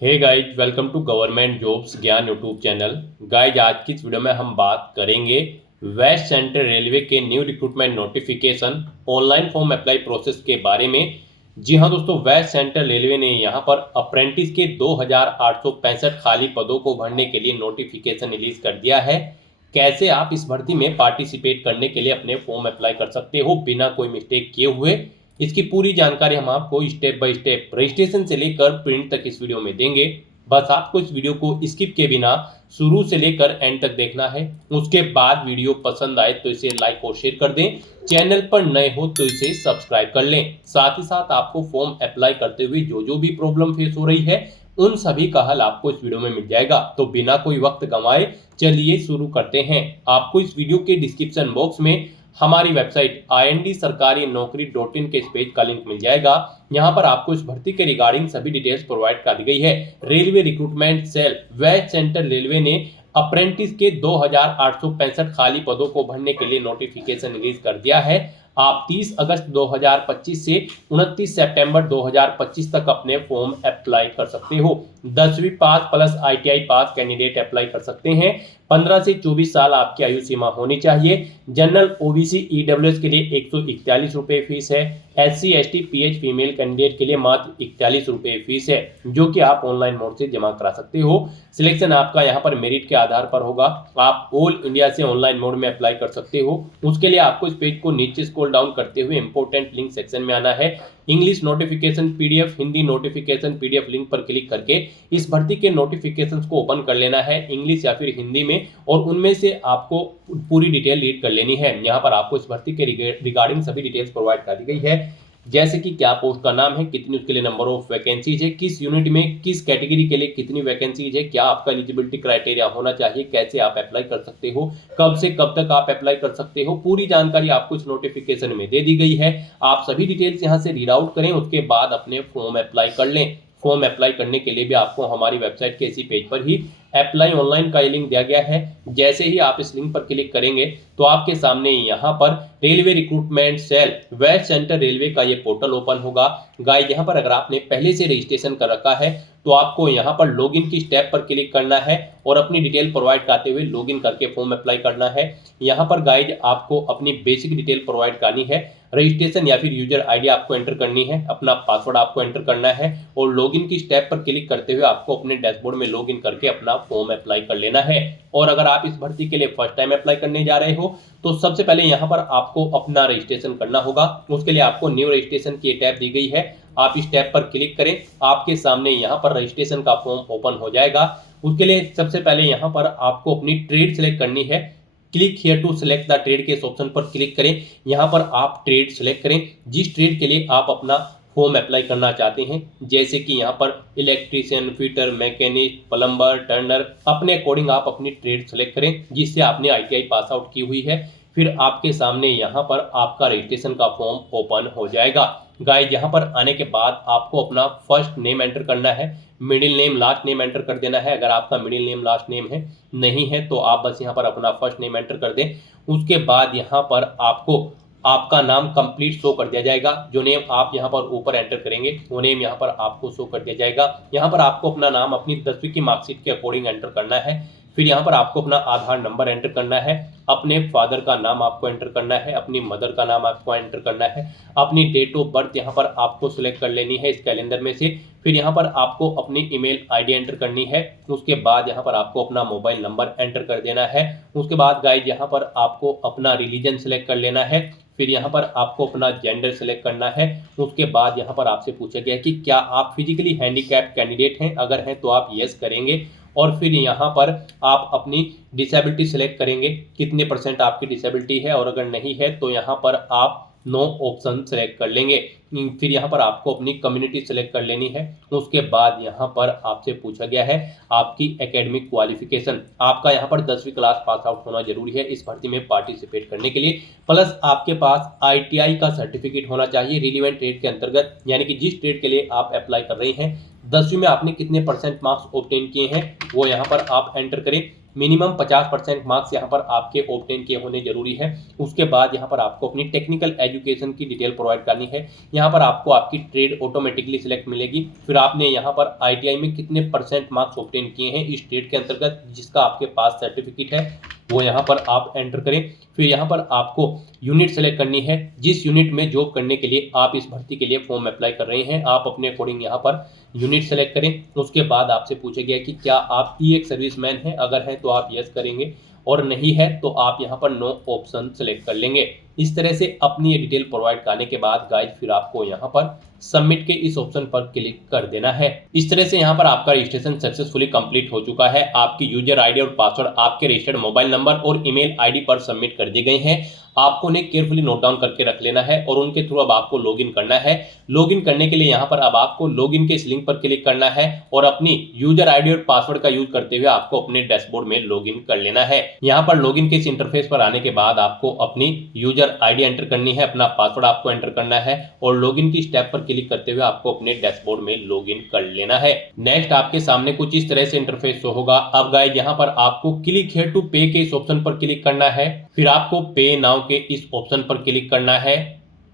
Hey guys, welcome to government jobs Gyan YouTube channel. Guys, आज की इस वीडियो में हम बात करेंगे वेस्ट सेंट्रल रेलवे के new recruitment notification online form apply process के बारे में। जी हाँ दोस्तों, वेस्ट सेंट्रल रेलवे ने यहाँ पर अप्रेंटिस के 2865 खाली पदों को भरने के लिए नोटिफिकेशन रिलीज कर दिया है। कैसे आप इस भर्ती में पार्टिसिपेट करने के लिए अपने फॉर्म अप्लाई कर सकते हो बिना कोई मिस्टेक किए हुए, इसकी पूरी जानकारी हम आपको स्टेप बाय स्टेप रजिस्ट्रेशन से लेकर प्रिंट तक इस वीडियो में देंगे। बस आपको इस वीडियो को स्किप के बिना शुरू से लेकर एंड तक देखना है। उसके बाद वीडियो पसंद आए तो इसे लाइक और शेयर कर दें। चैनल पर नए हो तो इसे सब्सक्राइब कर लें। साथ ही साथ आपको फॉर्म अप्लाई करते हुए जो जो भी प्रॉब्लम फेस हो रही है उन सभी का हल आपको इस वीडियो में मिल जाएगा। तो बिना कोई वक्त गंवाए चलिए शुरू करते हैं। आपको इस वीडियो के डिस्क्रिप्शन बॉक्स में हमारी वेबसाइट ind-sarkari-naukri.in के इस पेज का लिंक मिल जाएगा। यहाँ पर आपको इस भर्ती के रिगार्डिंग सभी डिटेल्स प्रोवाइड कर दी गई है। Railway Recruitment Cell West Central Railway ने अप्रेंटिस के 2865 खाली पदों को भरने के लिए नोटिफिकेशन रिलीज कर दिया है। आप 30 अगस्त 2025 से 29 सितंबर 2025 तक अपने फॉर्म अप्लाई कर सकते हो। 10वीं पास प्लस ITI पास कैंडिडेट अप्लाई कर सकते हैं। 15 से 24 साल आपकी आयु सीमा होनी चाहिए। जनरल OBC EWS के लिए 141 रुपये फीस है। SC ST PH female candidate के लिए मात्र 41 रुपये फीस है, जो कि आप ऑनलाइन मोड से जमा करा सकते हो। सिलेक्शन आपका यहाँ पर मेरिट के आधार पर होगा। आप ऑल इंडिया से ऑनलाइन मोड में अप्लाई कर सकते हो। उसके लिए आपको इस पेज को नीचे स्क्रॉल डाउन करते हुए इंपॉर्टेंट लिंक सेक्शन में आना है। English notification PDF, Hindi notification PDF link पर क्लिक करके इस भर्ती के नोटिफिकेशंस को ओपन कर लेना है, इंग्लिश या फिर हिंदी में, और उनमें से आपको पूरी डिटेल रीड कर लेनी है। यहाँ पर आपको इस भर्ती के रिगार्डिंग सभी डिटेल्स प्रोवाइड कर दी गई है, जैसे कि क्या पोस्ट का नाम है, कितनी उसके लिए नंबर ऑफ वैकेंसीज है, किस यूनिट में किस कैटेगरी के लिए कितनी वैकेंसीज है, क्या आपका एलिजिबिलिटी क्राइटेरिया होना चाहिए, कैसे आप अप्लाई कर सकते हो, कब से कब तक आप अप्लाई कर सकते हो, पूरी जानकारी आपको इस नोटिफिकेशन में दे दी गई है। आप सभी डिटेल्स यहाँ से रीड आउट करें, उसके बाद अपने फॉर्म अप्लाई कर लें। फॉर्म अप्लाई करने के लिए भी आपको हमारी वेबसाइट के इसी पेज पर ही अप्लाई ऑनलाइन का लिंक दिया गया है। जैसे ही आप इस लिंक पर क्लिक करेंगे तो आपके सामने यहाँ पर Railway Recruitment Cell West Central Railway का ये पोर्टल ओपन होगा। गाइस, यहाँ पर अगर आपने पहले से रजिस्ट्रेशन कर रखा है तो आपको यहाँ पर लॉगिन की स्टेप पर क्लिक करना है और अपनी डिटेल प्रोवाइड करते हुए लॉगिन करके फॉर्म अप्लाई करना है। यहाँ पर गाइस आपको अपनी बेसिक डिटेल प्रोवाइड करनी है, रजिस्ट्रेशन या फिर यूजर ID आपको एंटर करनी है, अपना पासवर्ड आपको एंटर करना है और लॉगिन की स्टेप पर क्लिक करते हुए आपको अपने डैशबोर्ड में लॉगिन करके अपना फॉर्म अप्लाई कर लेना है। और अगर आप इस भर्ती के लिए फर्स्ट टाइम अप्लाई करने जा रहे हो तो सबसे पहले यहाँ पर आपको अपना रजिस्ट्रेशन करना होगा। उसके लिए आपको न्यू रजिस्ट्रेशन की टैब दी गई है, आप इस टैब पर क्लिक करें। आपके सामने यहाँ पर रजिस्ट्रेशन का फॉर्म ओपन हो जाएगा। उसके लिए सबसे पहले यहाँ पर आपको अपनी ट्रेड सेलेक्ट करनी है। Click here to select the trade के इस ऑप्शन पर क्लिक करें। यहाँ पर आप ट्रेड सेलेक्ट करें जिस ट्रेड के लिए आप अपना फॉर्म अप्लाई करना चाहते हैं, जैसे कि यहाँ पर electrician, fitter, mechanic, plumber, Turner. अपने अकॉर्डिंग आप अपनी ट्रेड सेलेक्ट करें जिससे आपने ITI पास आउट की हुई है। फिर आपके सामने यहाँ पर आपका रजिस्ट्रेशन का फॉर्म ओपन हो जाएगा। गाइस, यहाँ पर आने के बाद आपको अपना फर्स्ट नेम एंटर करना है, middle name, last name enter कर देना है। अगर आपका मिडिल नेम लास्ट नेम है नहीं है तो आप बस यहाँ पर अपना फर्स्ट नेम एंटर कर दें। उसके बाद यहाँ पर आपको आपका नाम कंप्लीट शो कर दिया जाएगा। जो नेम आप यहाँ पर ऊपर एंटर करेंगे वो नेम यहाँ पर आपको शो कर दिया जाएगा। यहाँ पर आपको अपना नाम अपनी 10वीं की मार्कशीट के अकॉर्डिंग एंटर करना है। फिर यहाँ पर आपको अपना आधार नंबर एंटर करना है, अपने फादर का नाम आपको एंटर करना है, अपनी मदर का नाम आपको एंटर करना है, अपनी डेट ऑफ बर्थ यहाँ पर आपको सिलेक्ट कर लेनी है इस कैलेंडर में से। फिर यहाँ पर आपको अपनी ईमेल ID एंटर करनी है। उसके बाद यहाँ पर आपको अपना मोबाइल नंबर एंटर कर देना है। उसके बाद गाइस यहाँ पर आपको अपना रिलीजन सेलेक्ट कर लेना है। फिर यहाँ पर आपको अपना जेंडर सेलेक्ट करना है। उसके बाद यहाँ पर आपसे पूछा गया कि क्या आप फिजिकली हैंडीकैप्ड कैंडिडेट हैं, अगर हैं तो आप यस करेंगे। और फिर यहाँ पर आप अपनी डिसेबिलिटी सेलेक्ट करेंगे, कितने % आपकी डिसेबिलिटी है, और अगर नहीं है तो यहाँ पर आप नो ऑप्शन सेलेक्ट कर लेंगे। फिर यहाँ पर आपको अपनी कम्युनिटी सेलेक्ट कर लेनी है। उसके बाद यहाँ पर आपसे पूछा गया है आपकी एकेडमिक क्वालिफिकेशन। आपका यहाँ पर 10वीं क्लास पास आउट होना जरूरी है इस भर्ती में पार्टिसिपेट करने के लिए, प्लस आपके पास ITI का सर्टिफिकेट होना चाहिए रिलीवेंट ट्रेड के अंतर्गत, यानी कि जिस ट्रेड के लिए आप अप्लाई कर रहे हैं 10वीं में आपने कितने % मार्क्स ऑब्टेन किए हैं वो यहाँ पर आप एंटर करें। मिनिमम 50% मार्क्स यहाँ पर आपके ऑब्टेन किए होने जरूरी है। उसके बाद यहाँ पर आपको अपनी टेक्निकल एजुकेशन की डिटेल प्रोवाइड करनी है। यहाँ पर आपको आपकी ट्रेड ऑटोमेटिकली सिलेक्ट मिलेगी। फिर आपने यहाँ पर ITI में कितने % मार्क्स ऑब्टेन किए हैं इस ट्रेड के अंतर्गत, जिसका आपके पास सर्टिफिकेट है वो यहाँ पर आप एंटर करें। फिर यहाँ पर आपको यूनिट सेलेक्ट करनी है, जिस यूनिट में जॉब करने के लिए आप इस भर्ती के लिए फॉर्म अप्लाई कर रहे हैं आप अपने अकॉर्डिंग यहाँ पर यूनिट सेलेक्ट करें। उसके बाद आपसे पूछा गया कि क्या आप एक सर्विसमैन हैं, अगर है तो आप यस करेंगे और नहीं है तो आप यहाँ पर नो ऑप्शन सेलेक्ट कर लेंगे। इस तरह से अपनी ये डिटेल प्रोवाइड करने के बाद गाइज फिर आपको यहाँ पर सबमिट के इस ऑप्शन पर क्लिक कर देना है। इस तरह से यहाँ पर आपका रजिस्ट्रेशन सक्सेसफुली कंप्लीट हो चुका है। आपकी यूजर आईडी और पासवर्ड आपके रजिस्टर्ड मोबाइल नंबर और ईमेल आईडी पर सबमिट कर दी गई हैं। आपको उन्हें केयरफुली नोट डाउन करके रख लेना है और उनके थ्रू अब आपको लॉगिन करना है। लॉगिन करने के लिए यहाँ पर अब आपको लॉगिन के इस लिंक पर क्लिक करना है और अपनी यूजर आईडी और पासवर्ड का यूज करते हुए आपको अपने डैशबोर्ड में लॉगिन कर लेना है। यहाँ पर लॉगिन के इस इंटरफेस पर आने के बाद आपको अपनी यूजर आईडी एंटर करनी है, अपना पासवर्ड आपको एंटर करना है और लॉगिन की स्टेप पर क्लिक करते हुए आपको अपने डैशबोर्ड में लॉगिन कर लेना है। नेक्स्ट आपके सामने कुछ इस तरह से इंटरफेस शो होगा। अब गाइस यहाँ पर आपको क्लिक हियर टू पे के इस ऑप्शन पर क्लिक करना है। फिर आपको पे नाउ के इस ऑप्शन पर क्लिक करना है।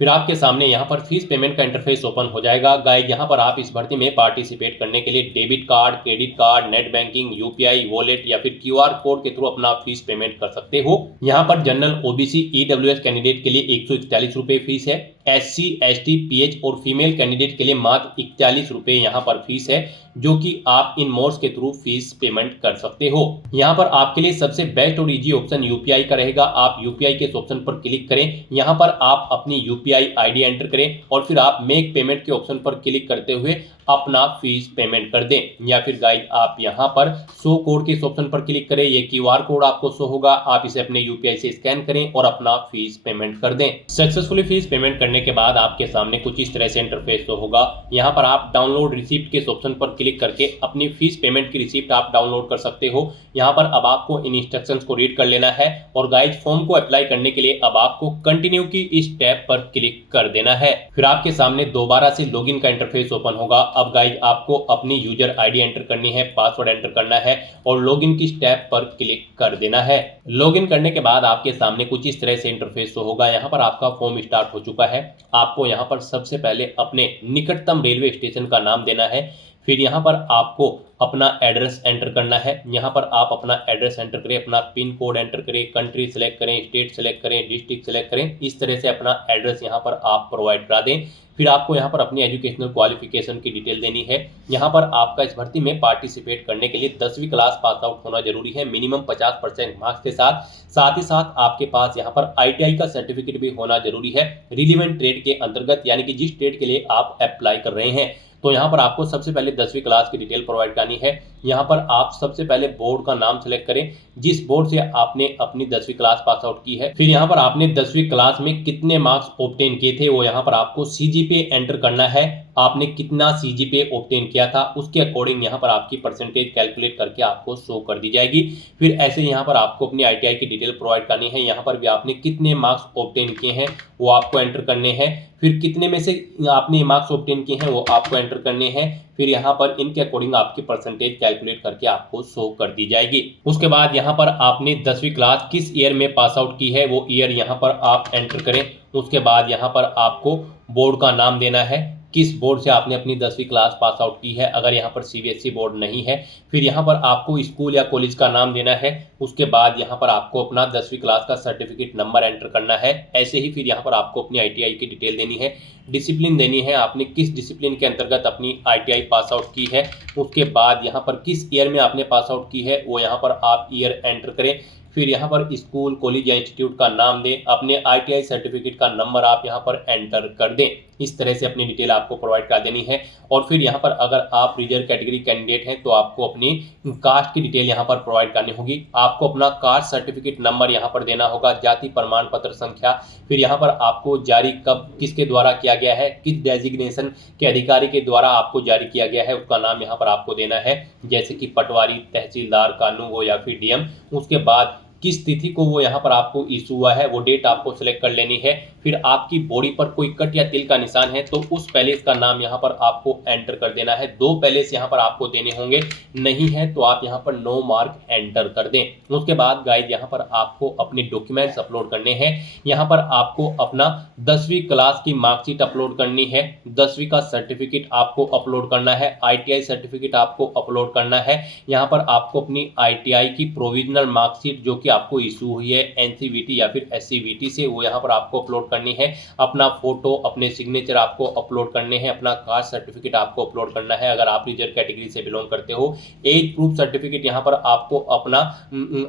फिर आपके सामने यहाँ पर फीस पेमेंट का इंटरफेस ओपन हो जाएगा। गाइस यहाँ पर आप इस भर्ती में पार्टिसिपेट करने के लिए debit card, credit card, net banking, UPI wallet या फिर QR कोड के थ्रू अपना फीस पेमेंट कर सकते हो। यहाँ पर जनरल, OBC, EWS कैंडिडेट के लिए 141 रुपए फीस है। SC, ST, PH और फीमेल कैंडिडेट के लिए मात्र 41 रुपए यहाँ पर फीस है, जो कि आप इन मोड्स के थ्रू फीस पेमेंट कर सकते हो। यहाँ पर आपके लिए सबसे बेस्ट और इजी ऑप्शन UPI का रहेगा। आप UPI के ऑप्शन पर क्लिक करें। यहाँ पर आप अपनी UPI ID एंटर करें और फिर आप मेक पेमेंट के ऑप्शन पर क्लिक करते हुए अपना फीस पेमेंट कर दें। या फिर गाइड आप यहाँ पर शो कोड के इस ऑप्शन पर क्लिक करें। ये QR कोड आपको शो होगा, आप इसे अपने UPI से स्कैन करें और अपना फीस पेमेंट कर दें। सक्सेसफुली फीस पेमेंट करने के बाद आपके सामने कुछ इस तरह से इंटरफेस शो होगा। यहाँ पर आप डाउनलोड रिसीप्ट के इस ऑप्शन पर क्लिक करके अपनी फीस पेमेंट की रिसीप्ट आप डाउनलोड कर सकते हो। यहाँ पर अब आपको इन इंस्ट्रक्शंस को रीड कर लेना है और गाइड फॉर्म को अप्लाई करने के लिए अब आपको कंटिन्यू की इस टैब पर क्लिक कर देना है। फिर आपके सामने दोबारा से लॉगिन का इंटरफेस ओपन होगा। अब गाइड आपको अपनी यूजर आईडी एंटर करनी है, पासवर्ड एंटर करना है और लॉगिन की स्टेप पर क्लिक कर देना है। लॉगिन करने के बाद आपके सामने कुछ इस तरह से इंटरफेस होगा। यहाँ पर आपका फॉर्म स्टार्ट हो चुका है। आपको यहाँ पर सबसे पहले अपने निकटतम रेलवे स्टेशन का नाम देना है। फिर यहाँ पर आपको अपना एड्रेस एंटर करना है। यहाँ पर आप अपना एड्रेस एंटर करें, अपना पिन कोड एंटर करें, कंट्री सेलेक्ट करें, स्टेट सेलेक्ट करें, डिस्ट्रिक्ट सेलेक्ट करें। इस तरह से अपना एड्रेस यहाँ पर आप प्रोवाइड करा दें। फिर आपको यहाँ पर अपनी एजुकेशनल क्वालिफिकेशन की डिटेल देनी है। यहाँ पर आपका इस भर्ती में पार्टिसिपेट करने के लिए 10वीं क्लास पास आउट होना जरूरी है, मिनिमम 50% मार्क्स के साथ ही साथ आपके पास यहाँ पर ITI का सर्टिफिकेट भी होना जरूरी है रिलीवेंट ट्रेड के अंतर्गत, यानी कि जिस ट्रेड के लिए आप अप्लाई कर रहे हैं। तो यहाँ पर आपको सबसे पहले 10वीं क्लास की डिटेल प्रोवाइड करनी है। यहाँ पर आप सबसे पहले बोर्ड का नाम सेलेक्ट करें, जिस बोर्ड से आपने अपनी 10वीं क्लास पास आउट की है। फिर यहाँ पर आपने 10वीं क्लास में कितने मार्क्स ऑब्टेन किए थे वो यहाँ पर आपको CGPA एंटर करना है। आपने कितना CGPA ऑब्टेन किया था उसके अकॉर्डिंग यहाँ पर आपकी परसेंटेज कैलकुलेट करके आपको शो कर दी जाएगी। फिर ऐसे यहाँ पर आपको अपनी ITI की डिटेल प्रोवाइड करनी है। यहाँ पर भी आपने कितने मार्क्स ऑब्टेन किए हैं वो आपको एंटर करने हैं। फिर कितने में से आपने मार्क्स ऑब्टेन किए हैं वो आपको एंटर करने हैं। फिर यहाँ पर इनके अकॉर्डिंग आपकी परसेंटेज कैलकुलेट करके आपको शो कर दी जाएगी। उसके बाद यहाँ पर आपने 10वीं क्लास किस ईयर में पास आउट की है वो ईयर यहाँ पर आप एंटर करें। उसके बाद यहाँ पर आपको बोर्ड का नाम देना है, किस बोर्ड से आपने अपनी 10वीं क्लास पास आउट की है, अगर यहाँ पर CBSE बोर्ड नहीं है। फिर यहाँ पर आपको स्कूल या कॉलेज का नाम देना है। उसके बाद यहाँ पर आपको अपना 10वीं क्लास का सर्टिफिकेट नंबर एंटर करना है। ऐसे ही फिर यहाँ पर आपको अपनी ITI की डिटेल देनी है, डिसिप्लिन देनी है, आपने किस डिसिप्लिन के अंतर्गत अपनी ITI पास आउट की है। उसके बाद यहाँ पर किस ईयर में आपने पास आउट की है वो यहाँ पर आप ईयर एंटर करें। फिर यहाँ पर स्कूल, कॉलेज या इंस्टीट्यूट का नाम दें, अपने ITI सर्टिफिकेट का नंबर आप यहाँ पर एंटर कर दें। इस तरह से अपनी डिटेल आपको प्रोवाइड कर देनी है। और फिर यहाँ पर अगर आप रिजर्व कैटेगरी कैंडिडेट हैं तो आपको अपनी कास्ट की डिटेल यहाँ पर प्रोवाइड करनी होगी। आपको अपना कास्ट सर्टिफिकेट नंबर यहाँ पर देना होगा, जाति प्रमाण पत्र संख्या। फिर यहाँ पर आपको जारी कब किसके द्वारा किया गया है, किस डेजिग्नेशन के अधिकारी के द्वारा आपको जारी किया गया है उसका नाम यहाँ पर आपको देना है, जैसे कि पटवारी, तहसीलदार, कानून या फिर DM। उसके बाद किस तिथि को वो यहाँ पर आपको इशू हुआ है वो डेट आपको सिलेक्ट कर लेनी है। फिर आपकी बॉडी पर कोई कट या तिल का निशान है तो उस पैलेस का नाम यहाँ पर आपको एंटर कर देना है। 2 पैलेस यहाँ पर आपको देने होंगे, नहीं है तो आप यहाँ पर नो मार्क एंटर कर दें। उसके बाद गाइज यहाँ पर आपको अपने डॉक्यूमेंट्स अपलोड करने हैं। यहाँ पर आपको अपना 10वीं क्लास की मार्कशीट अपलोड करनी है, 10वीं का सर्टिफिकेट आपको अपलोड करना है, ITI सर्टिफिकेट आपको अपलोड करना है। यहाँ पर आपको अपनी ITI की प्रोविजनल मार्कशीट जो कि आपको इशू हुई है NCVT या फिर SCVT से, वो यहाँ पर आपको अपलोड करनी है। अपना फोटो, अपने सिग्नेचर आपको अपलोड करने हैं, अपना कास्ट सर्टिफिकेट आपको अपलोड करना है अगर आप रिजर्व कैटेगरी से बिलोंग करते हो। एज प्रूफ सर्टिफिकेट यहाँ पर आपको अपना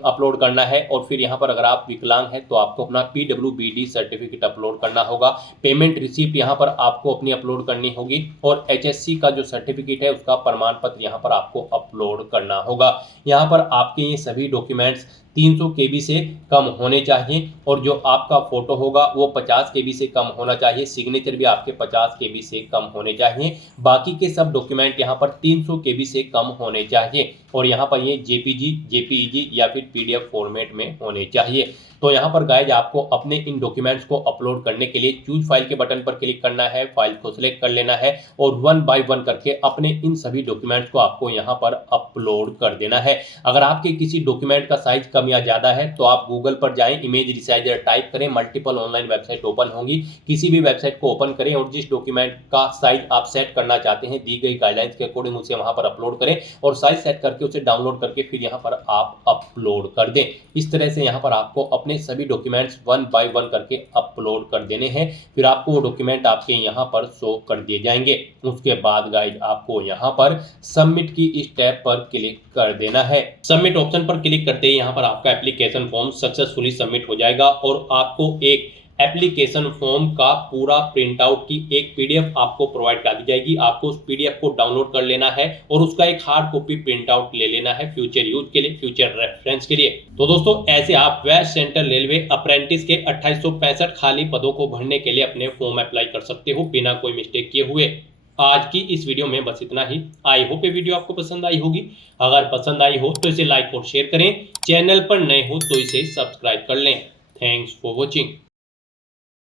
अपलोड करना है। और फिर यहाँ पर अगर आप विकलांग हैं तो आपको अपना PWBD सर्टिफिकेट अपलोड करना होगा। पेमेंट रिसिप्ट यहाँ पर आपको अपनी अपलोड करनी होगी और HSC का जो सर्टिफिकेट है उसका प्रमाण पत्र यहाँ पर आपको अपलोड करना होगा। यहाँ पर आपके ये सभी डॉक्यूमेंट्स 300 KB से कम होने चाहिए और जो आपका फोटो होगा वो 50 KB से कम होना चाहिए। सिग्नेचर भी आपके 50 KB से कम होने चाहिए। बाकी के सब डॉक्यूमेंट यहाँ पर 300 KB से कम होने चाहिए और यहाँ पर ये JPG, JPEG या फिर PDF फॉर्मेट में होने चाहिए। तो यहाँ पर गाइज आपको अपने इन डॉक्यूमेंट्स को अपलोड करने के लिए चूज फाइल के बटन पर क्लिक करना है, फाइल को सिलेक्ट कर लेना है और 1 बाय 1 करके अपने इन सभी डॉक्यूमेंट्स को आपको यहाँ पर अपलोड कर देना है। अगर आपके किसी डॉक्यूमेंट का साइज कम या ज़्यादा है तो आप गूगल पर जाएं, इमेज रिसाइजर टाइप करें, मल्टीपल ऑनलाइन वेबसाइट ओपन होंगी, किसी भी वेबसाइट को ओपन करें और जिस डॉक्यूमेंट का साइज आप सेट करना चाहते हैं दी गई गाइडलाइंस के अकॉर्डिंग उसे वहाँ पर अपलोड करें और साइज सेट करके उसे डाउनलोड करके फिर यहाँ पर आप अपलोड कर दें। इस तरह से यहाँ पर आपको अपने सभी डॉक्यूमेंट्स 1 बाय 1 करके अपलोड कर देने हैं। फिर आपको वो डॉक्यूमेंट आपके यहाँ पर शो कर दिए जाएंगे। उसके बाद गाइड आपको यहाँ पर सबमिट की स्टेप पर क्लिक कर देना है। सबमिट ऑप्शन पर क्लिक करते ही यहाँ पर आपका एप्लीकेशन फॉर्म सक्सेसफुली सबमिट हो जाएगा और आपको एक एप्लीकेशन फॉर्म का पूरा प्रिंट आउट की एक PDF आपको प्रोवाइड कर दी जाएगी। आपको उस PDF को डाउनलोड कर लेना है और उसका एक हार्ड कॉपी प्रिंट आउट ले लेना है फ्यूचर यूज के लिए, फ्यूचर रेफरेंस के लिए। तो दोस्तों ऐसे आप वेस्ट सेंट्रल रेलवे अप्रेंटिस के 2865 खाली पदों को भरने के लिए अपने फॉर्म अप्लाई कर सकते हो बिना कोई मिस्टेक किए हुए। आज की इस वीडियो में बस इतना ही। आई होप ये वीडियो आपको पसंद आई होगी। अगर पसंद आई हो तो इसे लाइक और शेयर करें, चैनल पर नए हो तो इसे सब्सक्राइब कर लें। Thanks for watching.